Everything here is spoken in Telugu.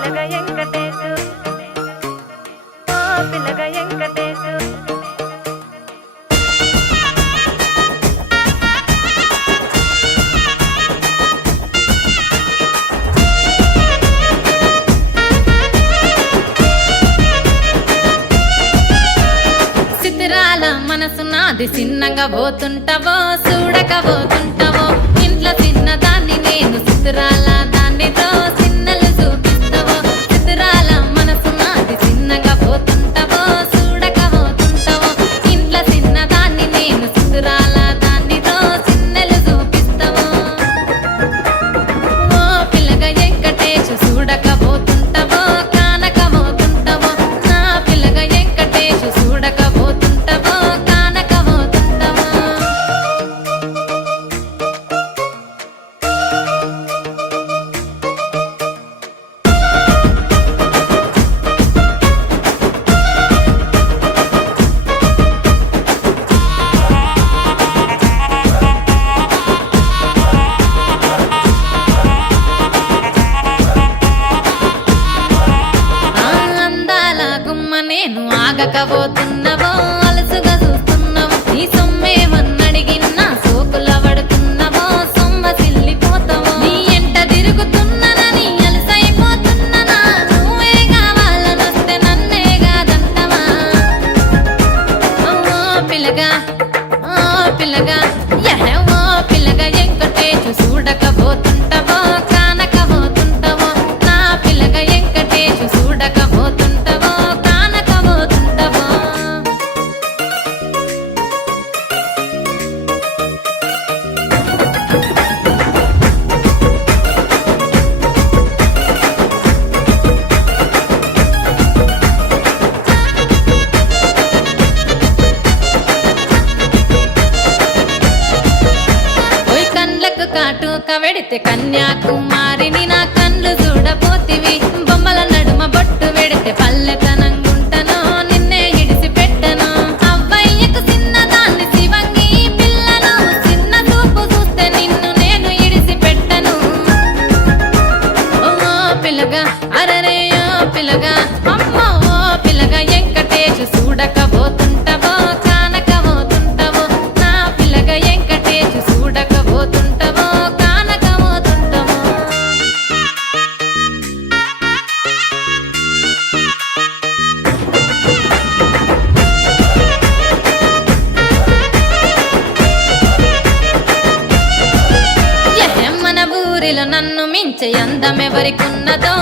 పిల్లగా వెంకటేశు ఓ పిల్లగా వెంకటేశు సిద్ధిరాల మనసు నాది చిన్నగా పోతుంటావో చూడక పోతుంటావో ఇంట్లో చిన్నదాన్ని నేను సిద్ధిరాల దాన్నితో చిన్నలు చూపిస్తావో సిద్ధిరాల మనసు నాది చిన్నగా పోతుంటావో చూడక పోతుంటావో ఇంట్లో చిన్నదాన్ని నేను సిద్ధిరాల దాన్నితో చిన్నలు చూపిస్తావో ఓ పిల్లగా వెంకటేశు చూడక పోతుంటావో కానక పోతుంటావో నా పిల్లగా వెంకటేశు చూడక పోతుంటావో కానక పోతుంటావో అందాల గుమ్మ నేను ఆగకపోతున్నావో అలసుగా చూస్తున్నావో నీ సొమ్మేమన్నడిగిన్నా సోకుల పడుతున్నావో సొమ్మ సిల్లిపోతావో నీ ఎంట తిరుగుతున్నానని అలసైపోతున్నానా నువ్వే కావాలనొస్తే నన్నే కాదంటవా ఓ పిల్లగా ఓ పిల్లగా ఓ పిల్లగా వెంకటేశు చూడకపోతుంటావో కానకపోతుంటావో నా పిల్లగా వెంకటేశు చూడకపోతుంటావో కానకపోతుంటావో ఓయ్ కండ్లకు కాటుక వెడితే కన్యాకుమారిని నా కండ్లు చూడపోతివి బొమ్మల నడుమ బొట్టు వెడితే పల్లెతనంగుంటను నిన్నే ఇడిసి పెట్టను అవ్వయ్యకు చిన్నదాన్ని శివంగి పిల్లను చిన్న చూపు చూస్తే నిన్ను నేను ఇడిసి పెట్టను ఓ పిల్లగా అరరే ఓ పిల్లగా అమ్మో ఓ పిల్లగా వెంకటేశు చూడకపోతుంటావో కానకపోతుంటావో నా పిల్లగా వెంకటేశు చూడకపోతుంటావో కానకపోతుంటావో మన ఊరిలో నన్ను మించే అందమెవరికున్నదో